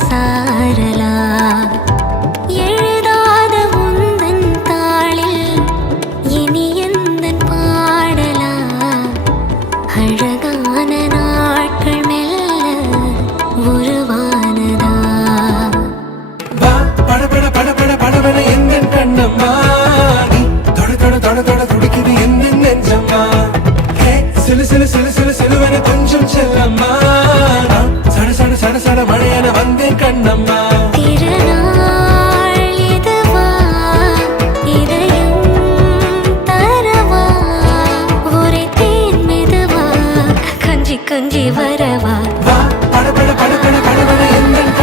சாரலா எழுதாத உந்தன் தாளில் இனி எந்தன் பாடலா அழகான நாட்கள் மெல்ல உருவானதா படபட படபட படபட எந்தன் கண்ணம்மா நீ தொட தொட தொட தொட துடிக்குது எந்தன் நெஞ்சம்மா சிலு சிலு சிலு சிலு சிலுவன கொஞ்சம் செல்லம்மா சட சட சட சட மழையான வந்தேன் கண்ணம்மா திருநாள் இதுவா இதயம் தரவா ஒரே தேன் மெதுவா கொஞ்சி கொஞ்சி வரவா படபட படபட படபட எந்தன்